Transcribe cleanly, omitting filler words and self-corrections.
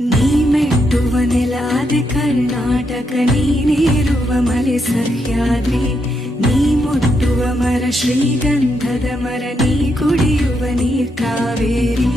ನೀ ಮೆಟ್ಟುವ ನೆಲಾದೆ ಕರ್ನಾಟಕ, ನೀನೇರುವ ಮಲೆ ಸಹ್ಯಾದ್ರಿ, ನೀ ಮುಟ್ಟುವ ಮರ ಶ್ರೀಗಂಧದ ಮರ, ನೀ ಕುಡಿಯುವ ನೀರ್ ಕಾವೇರಿ.